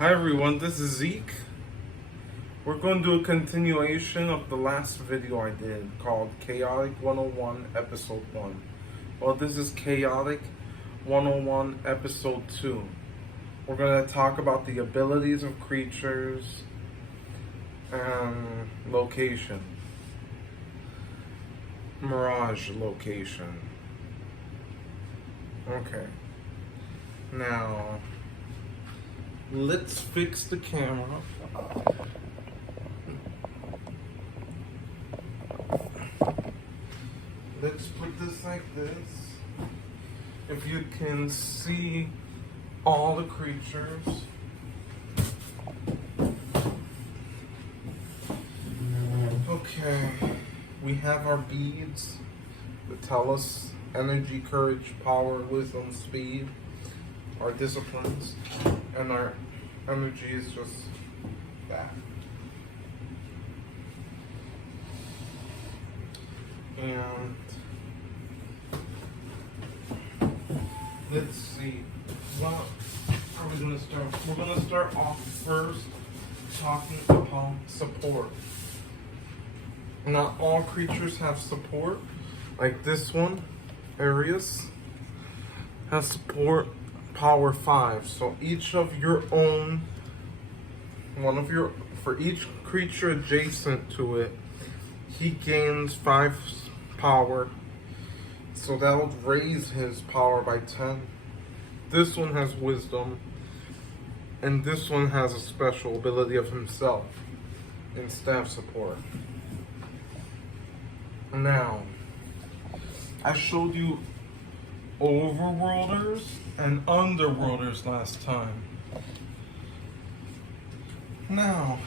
Hi everyone, this is Zeke. We're going to do a continuation of the last video I did called Chaotic 101 Episode 1. Well, this is Chaotic 101 Episode 2. We're going to talk about the abilities of creatures and location. Mirage location. Okay. Now, let's fix the camera. Let's put this like this. If you can see all the creatures. Okay, we have our beads that tell us energy, courage, power, wisdom, speed, our disciplines, and our energy is just that. And let's see, what are we going to start? We're going to start off first talking about support. Not all creatures have support. Like this one, Arius, has support power 5. So each of your own, for each creature adjacent to it, he gains 5 power. So that would raise his power by 10. This one has wisdom. And this one has a special ability of himself in staff support. Now, I showed you overworlders and underworlders last time. Now,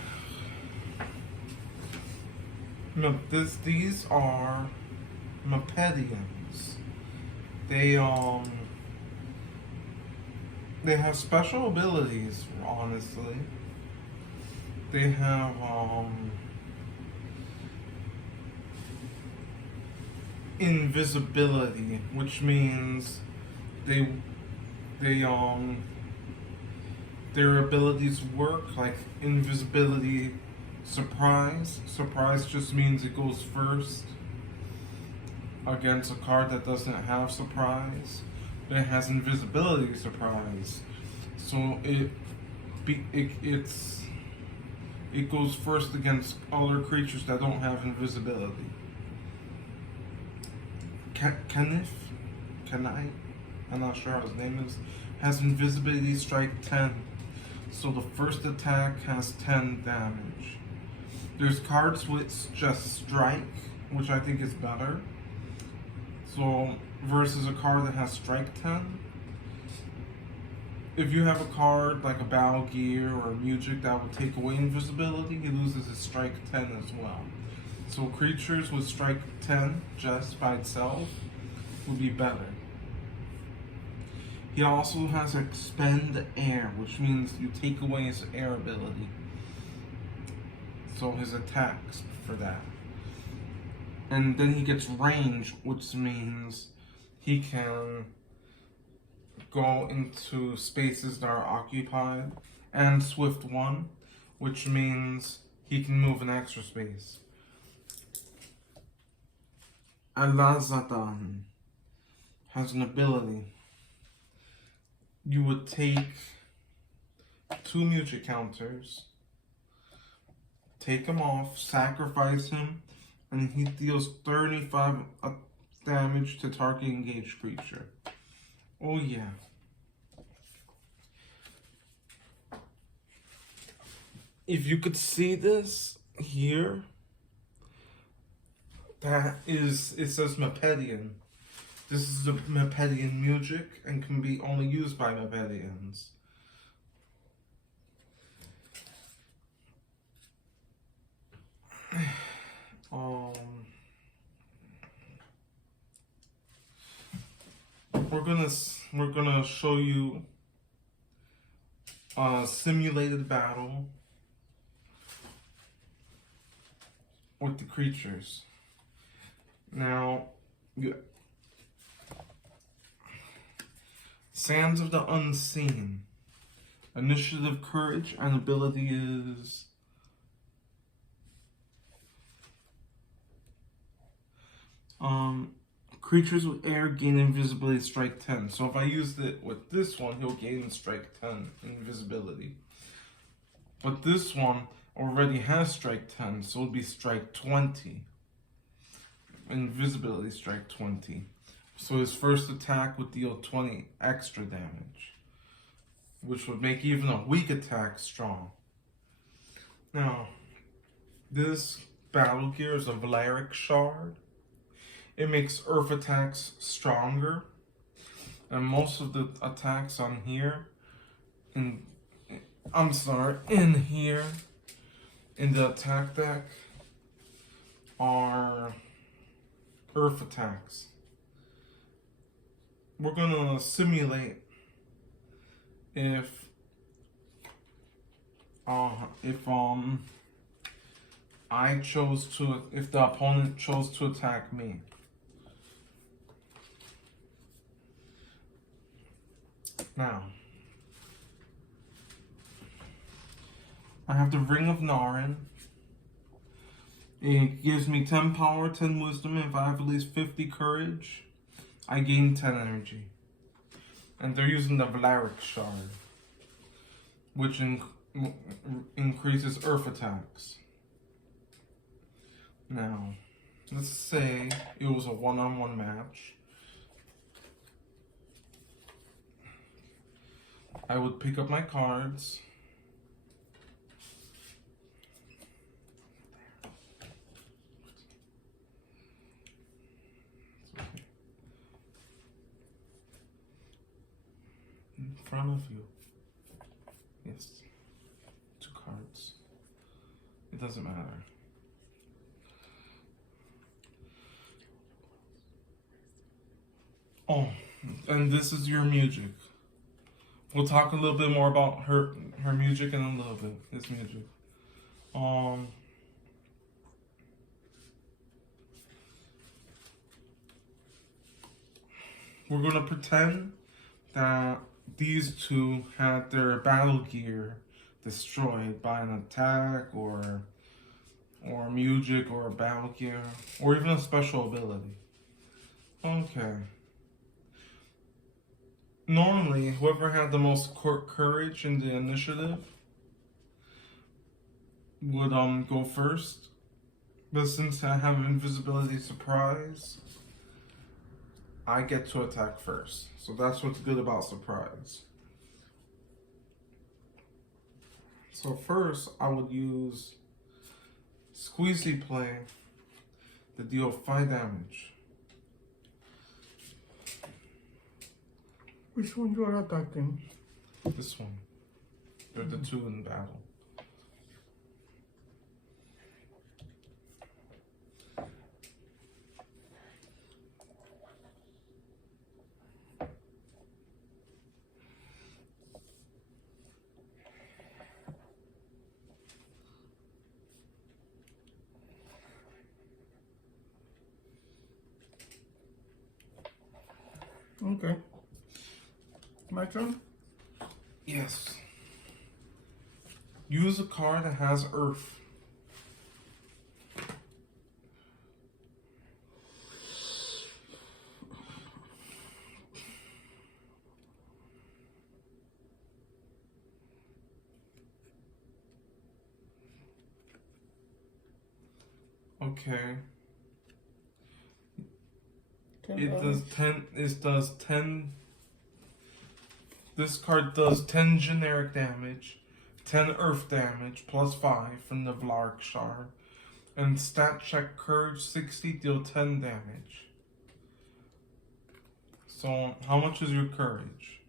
these are Mepedians. They have special abilities, honestly. They have invisibility, which means their abilities work like invisibility, surprise. Surprise just means it goes first against a card that doesn't have surprise, but it has invisibility surprise. So it goes first against other creatures that don't have invisibility. Kenai, I'm not sure how his name is, has invisibility strike 10. So the first attack has 10 damage. There's cards with just strike, which I think is better. So versus a card that has strike 10. If you have a card like a Battle Gear or a Music that would take away invisibility, he loses his strike 10 as well. So creatures with strike 10 just by itself would be better. He also has expend air, which means you take away his air ability. So his attacks for that. And then he gets range, which means he can go into spaces that are occupied. And Swift 1, which means he can move an extra space. Alazadon has an ability. You would take 2 music counters, take him off, sacrifice him, and he deals 35 damage to target engaged creature. Oh yeah. If you could see this here, it says Mepedian. This is the Mepedian music and can be only used by Mepedians. We're gonna show you a simulated battle with the creatures. Now, Sands of the Unseen. Initiative, courage, and ability is creatures with air gain invisibility strike 10. So if I used it with this one, he'll gain strike 10 invisibility. But this one already has strike 10, so it'll be strike 20. Invisibility strike 20. So his first attack would deal 20 extra damage, which would make even a weak attack strong. Now, this battle gear is a Valeric Shard. It makes earth attacks stronger, and most of the attacks on here, in here, in the attack deck, are earth attacks. We're gonna simulate if if the opponent chose to attack me. Now, I have the Ring of Naren. It gives me 10 power, 10 wisdom, and if I have at least 50 courage, I gain 10 energy. And they're using the Valeric Shard, which increases earth attacks. Now, let's say it was a one-on-one match. I would pick up my cards. In front of you. Yes. 2 cards. It doesn't matter. Oh, and this is your music. We'll talk a little bit more about her music in a little bit. His music. We're gonna pretend that these two had their battle gear destroyed by an attack or music or a battle gear or even a special ability. Okay. Normally, whoever had the most courage in the initiative would go first. But since I have invisibility surprise, I get to attack first. So that's what's good about surprise. So first, I would use Squeezy Play to deal 5 damage. Which one you are attacking? This one. They're the 2 in battle. Okay. My turn? Yes. Use a card that has Earth. Okay. It does 10. This card does 10 generic damage, 10 earth damage, plus 5 from the Valeric Shard. And stat check courage 60, deal 10 damage. So, how much is your courage?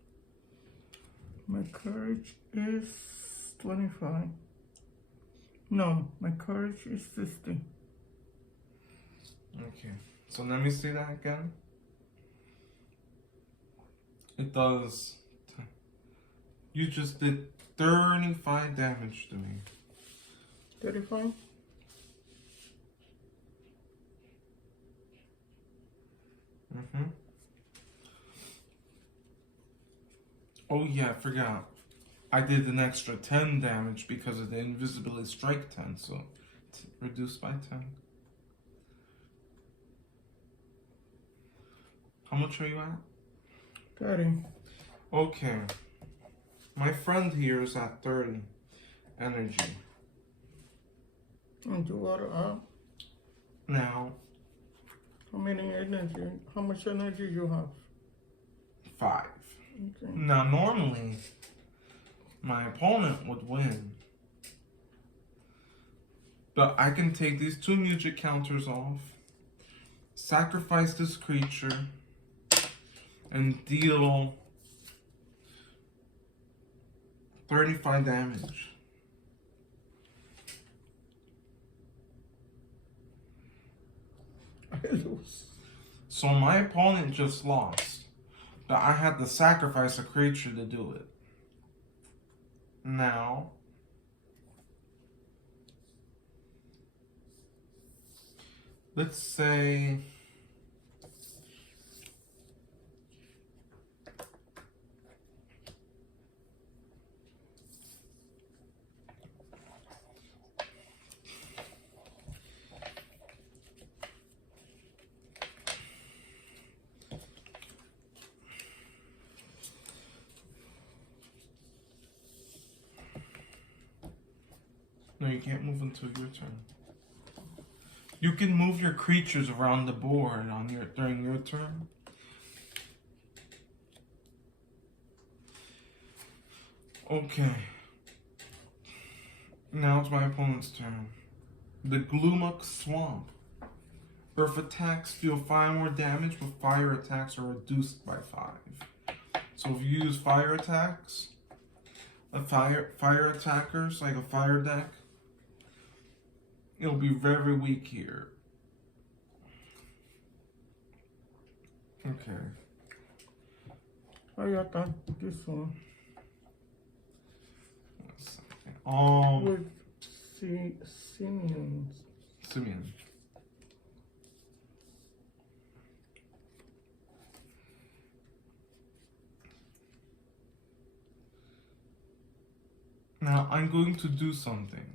My courage is 25. No, my courage is 50. Okay, so let me say that again. It does. You just did 35 damage to me. 35? Oh yeah, I forgot. I did an extra 10 damage because of the invisibility strike 10, so it's reduced by 10. How much are you at? 30. Okay. My friend here is at 30 energy. And you are up. Now, How many energy? How much energy you have? 5. Okay. Now, normally, my opponent would win. But I can take these 2 music counters off, sacrifice this creature, and deal 35 damage. I lose. So my opponent just lost, but I had to sacrifice a creature to do it. Now, let's say no, you can't move until your turn. You can move your creatures around the board during your turn. Okay. Now it's my opponent's turn. The Gloomuk Swamp. Earth attacks deal 5 more damage, but fire attacks are reduced by 5. So if you use fire attacks, fire attackers, like a fire deck, it'll be very weak here. Okay. I attack this one. With Simeons. Simeon. Now I'm going to do something.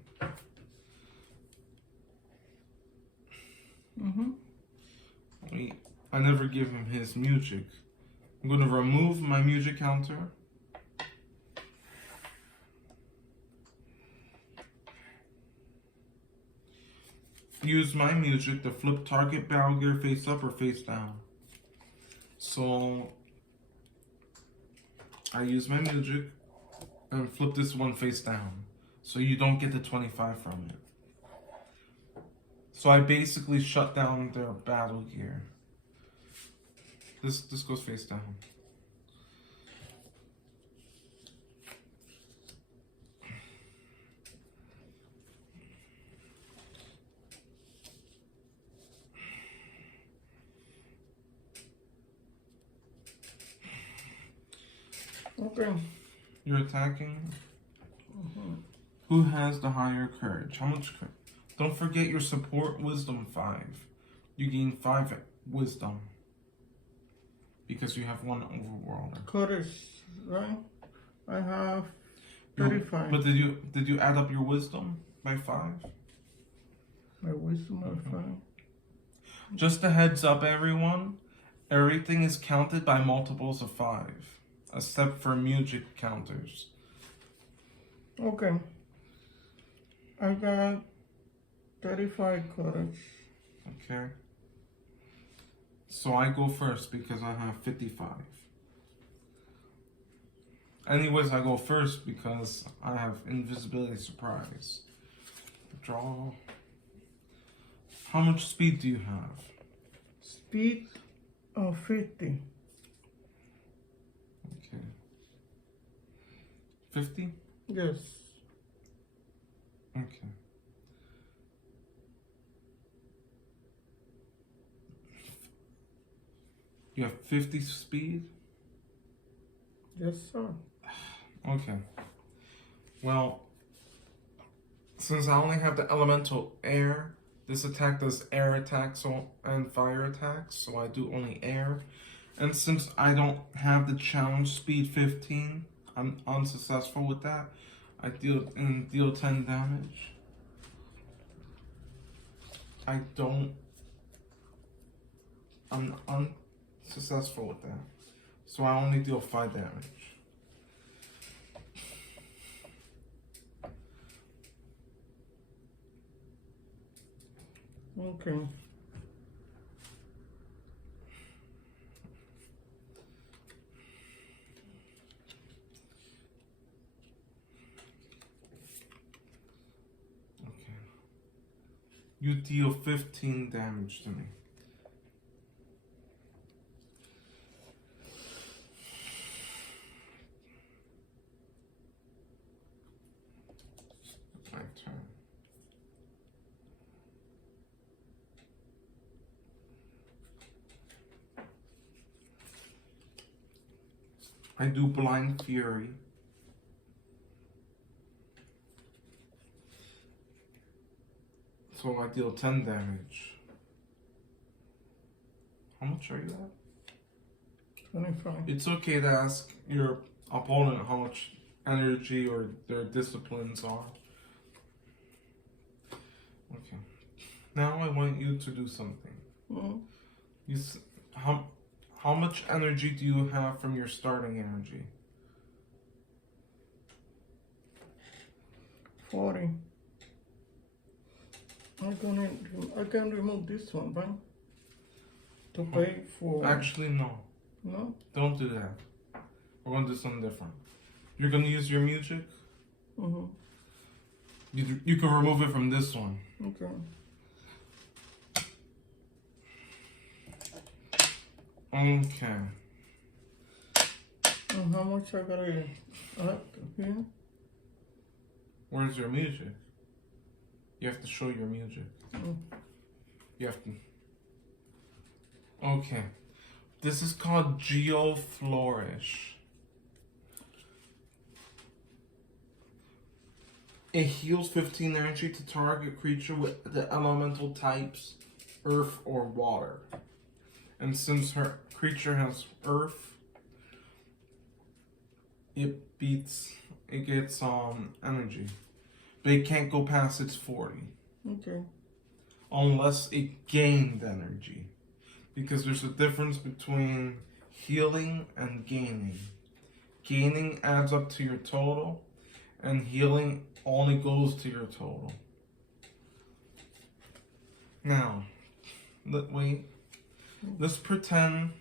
Wait, I never give him his music. I'm going to remove my music counter. Use my music to flip target battle gear face up or face down. So I use my music and flip this one face down. So you don't get the 25 from it. So I basically shut down their battle gear. This goes face down. Okay. You're attacking. Who has the higher courage? How much courage? Don't forget your support wisdom 5. You gain 5 wisdom because you have 1 overworlder. Courage, right? I have 35. But did you add up your wisdom by 5? My wisdom of 5. Just a heads up, everyone. Everything is counted by multiples of 5, except for music counters. Okay. I got 35 courage. Okay. So I go first because I have 55. Anyways, I go first because I have invisibility surprise. Draw. How much speed do you have? Speed of 50. Okay. 50? Yes. Okay. You have 50 speed? Yes, sir. Okay. Well, since I only have the elemental air, this attack does air attacks and fire attacks, so I do only air. And since I don't have the challenge speed 15, I'm unsuccessful with that. I deal 10 damage. I'm unsuccessful with that. So I only deal 5 damage. Okay. Okay. You deal 15 damage to me. My turn. I do Blind Fury. So I deal 10 damage. How much are you at? 25. It's okay to ask your opponent how much energy or their disciplines are. Okay. Now I want you to do something. Mm, How much energy do you have from your starting energy? 40. I can remove this one, right? To pay for. Actually, no. No? Don't do that. We're going to do something different. You're going to use your music. Mm-hmm. You can remove it from this one. Okay. Okay. And how much I gotta add here? Where's your music? You have to show your music. Mm. You have to. Okay. This is called Geo Flourish. It heals 15 energy to target creature with the elemental types earth or water. And since her creature has earth, it gets energy. But it can't go past its 40. Okay. Unless it gained energy. Because there's a difference between healing and gaining. Gaining adds up to your total, and healing only goes to your total. Now, let's pretend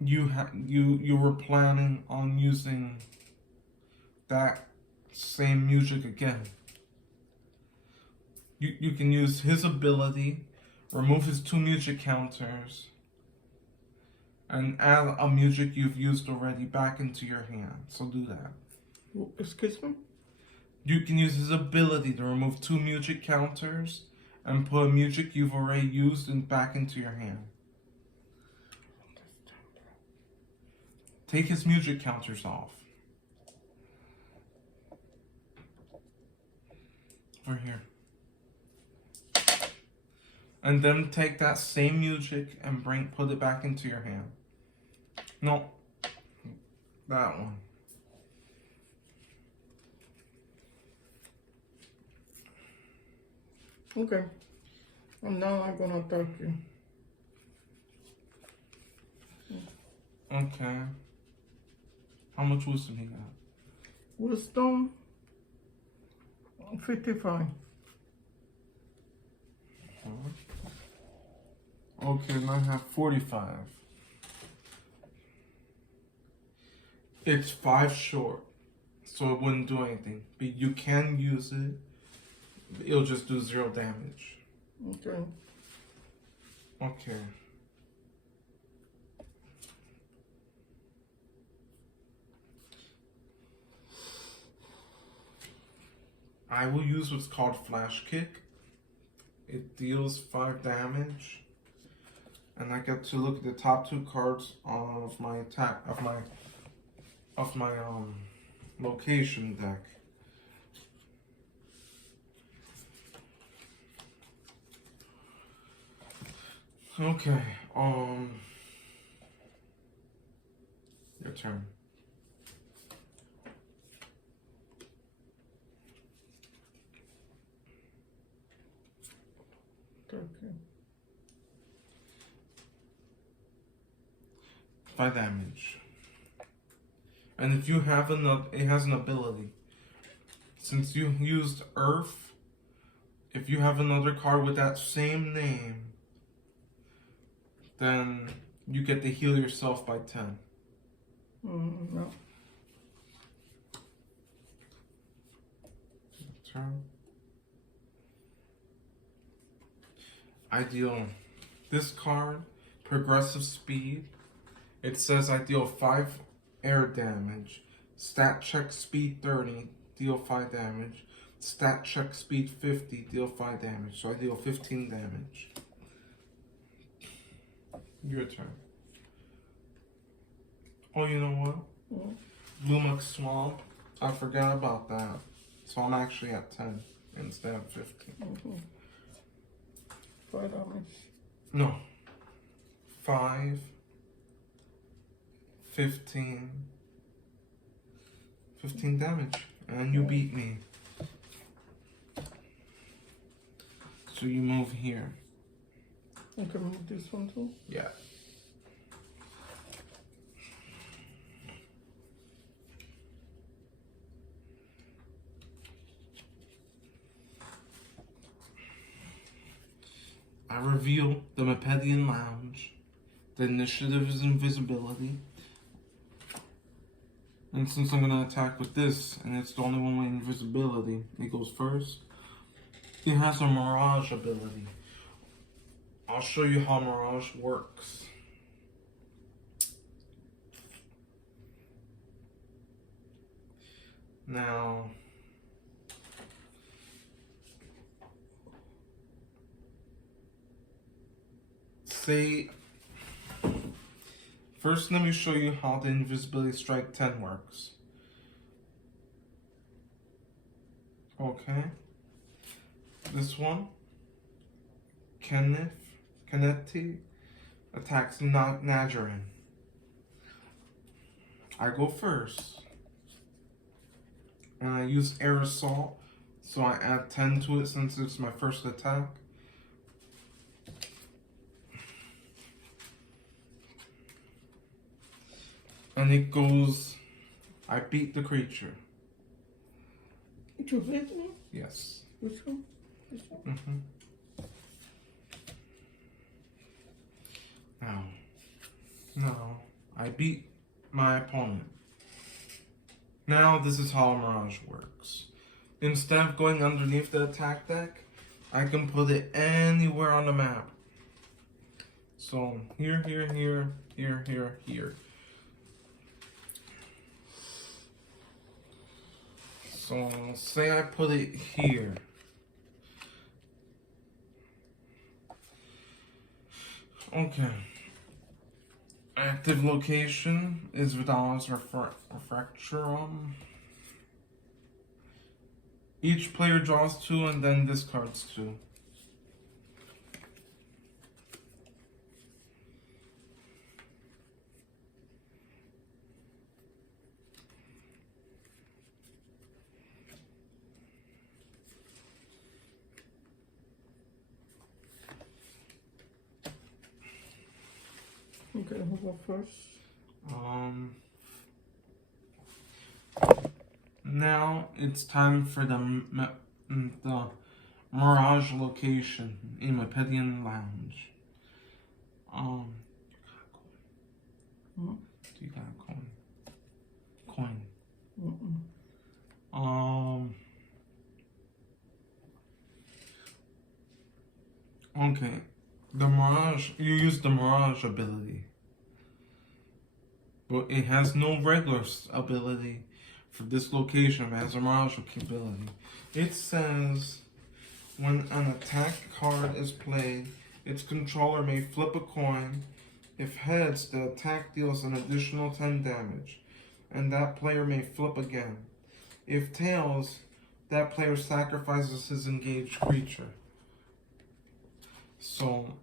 you were planning on using that same music again. You can use his ability, remove his 2 music counters, and add a music you've used already back into your hand. So do that. Excuse me? You can use his ability to remove 2 music counters and put music you've already used back into your hand. Take his music counters off. Over here. And then take that same music and put it back into your hand. No. That one. Okay. And now I'm gonna attack you. Okay. How much wisdom you got? Wisdom 55. Okay, now I have 45. It's 5 short, so it wouldn't do anything. But you can use it. It'll just do 0 damage. Okay. Okay. I will use what's called Flash Kick. It deals 5 damage, and I get to look at the top 2 cards of my location deck. Okay. turn. Okay. 5 damage. And if you have it has an ability. Since you used Earth, if you have another card with that same name, then you get to heal yourself by 10. No. Turn. I deal this card, progressive speed. It says I deal 5 air damage. Stat check speed 30, deal 5 damage. Stat check speed 50, deal 5 damage. So I deal 15 damage. Your turn. Oh, you know what? Lumux Swamp. I forgot about that. So I'm actually at 10 instead of 15. 5 damage. No. 5, 15. 15 damage. And you beat me. So you move here. I can move this one too. Yeah. I reveal the Mepedian Lounge. The initiative is invisibility. And since I'm gonna attack with this, and it's the only one with invisibility, it goes first. It has a Mirage ability. I'll show you how Mirage works. Now, first let me show you how the Invisibility Strike 10 works. Okay. This one, Kenneth attacks Nadjarin. I go first. And I use Air Assault, so I add 10 to it since it's my first attack. And it goes, I beat the creature. You hit me? Yes. Which one? This one? Now, I beat my opponent. Now this is how Mirage works. Instead of going underneath the attack deck, I can put it anywhere on the map. So here, here, here, here, here, here. So say I put it here. Okay. Active location is Vidal's Refractorum. Each player draws 2 and then discards 2. Okay, who go first? Now it's time for the Mirage location in Mepedian Lounge. You got a coin. Coin. Okay. The Mirage, you use the Mirage ability. But it has no regular ability for this location. It has a Mirage ability. It says, when an attack card is played, its controller may flip a coin. If heads, the attack deals an additional 10 damage, and that player may flip again. If tails, that player sacrifices his engaged creature. So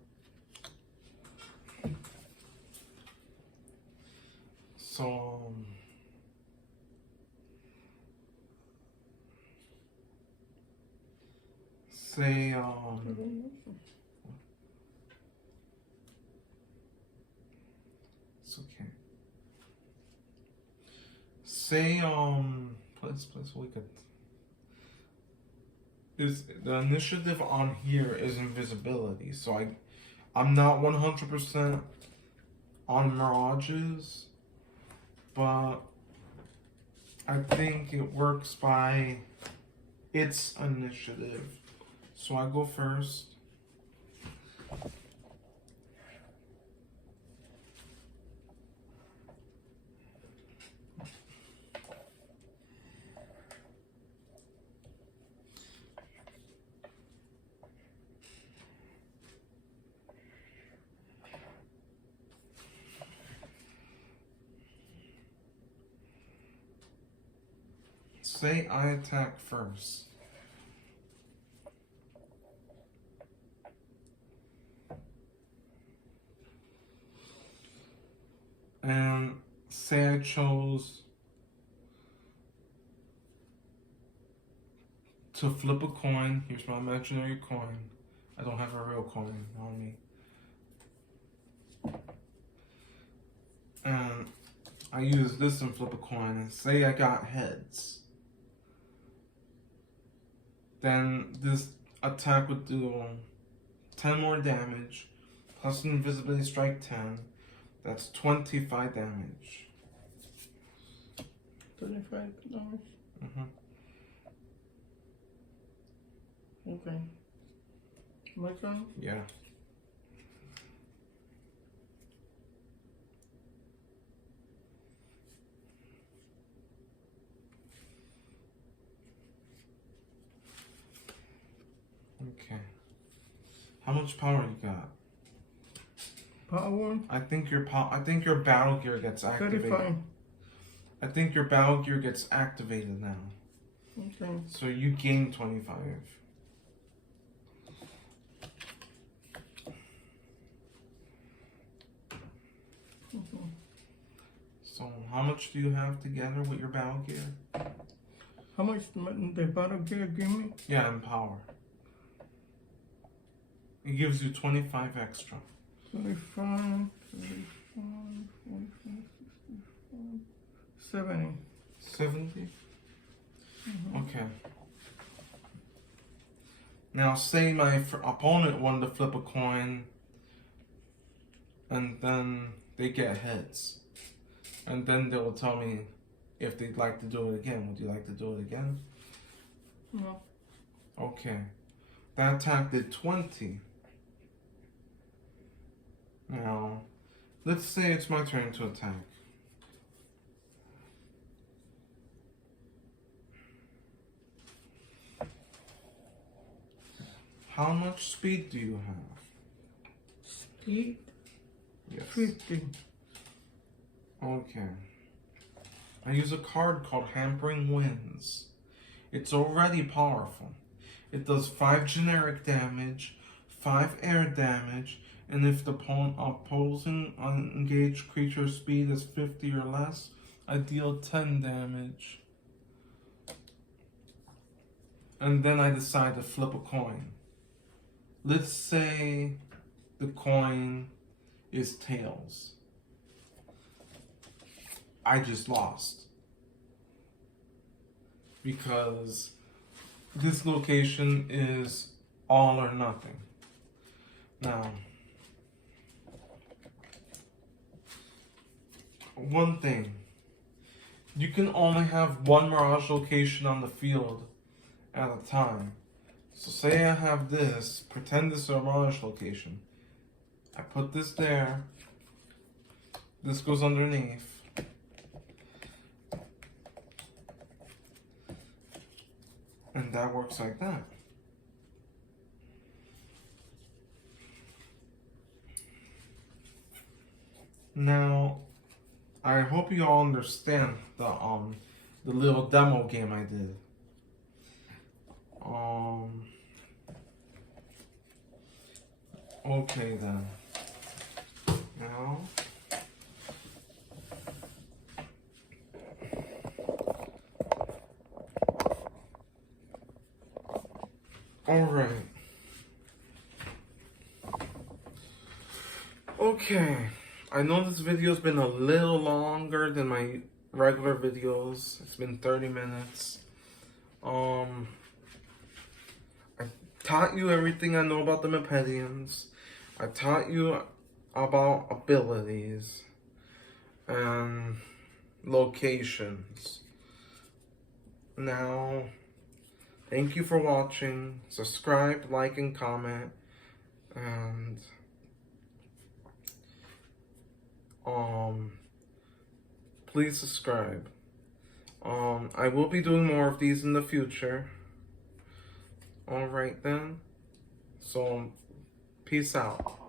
say it's okay. Say let's look at is the initiative on here is invisibility, so I'm not 100% on mirages, but I think it works by its initiative. So I go first. Say I attack first. And say I chose to flip a coin. Here's my imaginary coin. I don't have a real coin on me. And I use this and flip a coin and say I got heads. Then this attack would do 10 more damage, plus an invisibility strike 10. That's 25 damage. 25 damage? Mm-hmm. Okay. My turn? Yeah. Okay. How much power you got? Power? I think your battle gear gets activated. 35. I think your battle gear gets activated now. Okay. So you gain 25. Mm-hmm. So how much do you have together with your battle gear? How much the battle gear give me? Yeah, and power. It gives you 25 extra. 35, 35, 45, 65, 70. 70? Mm-hmm. Okay. Now, say my opponent wanted to flip a coin, and then they get heads. And then they will tell me if they'd like to do it again. Would you like to do it again? No. Okay. That attack did 20. Now, let's say it's my turn to attack. How much speed do you have? Speed? Yes. 50. Okay. I use a card called Hampering Winds. It's already powerful. It does 5 generic damage, 5 air damage, and if the opposing engaged creature speed is 50 or less, I deal 10 damage. And then I decide to flip a coin. Let's say the coin is tails. I just lost. Because this location is all or nothing. Now, one thing. You can only have one Mirage location on the field at a time. So say I have this, pretend this is a Mirage location. I put this there. This goes underneath. And that works like that. Now, I hope you all understand the little demo game I did. Okay then. Now, Alright. Okay. I know this video's been a little longer than my regular videos. It's been 30 minutes. I taught you everything I know about the Mepedians. I taught you about abilities and locations. Now, thank you for watching. Subscribe, like, and comment. And please subscribe. I will be doing more of these in the future. Alright then. So, peace out.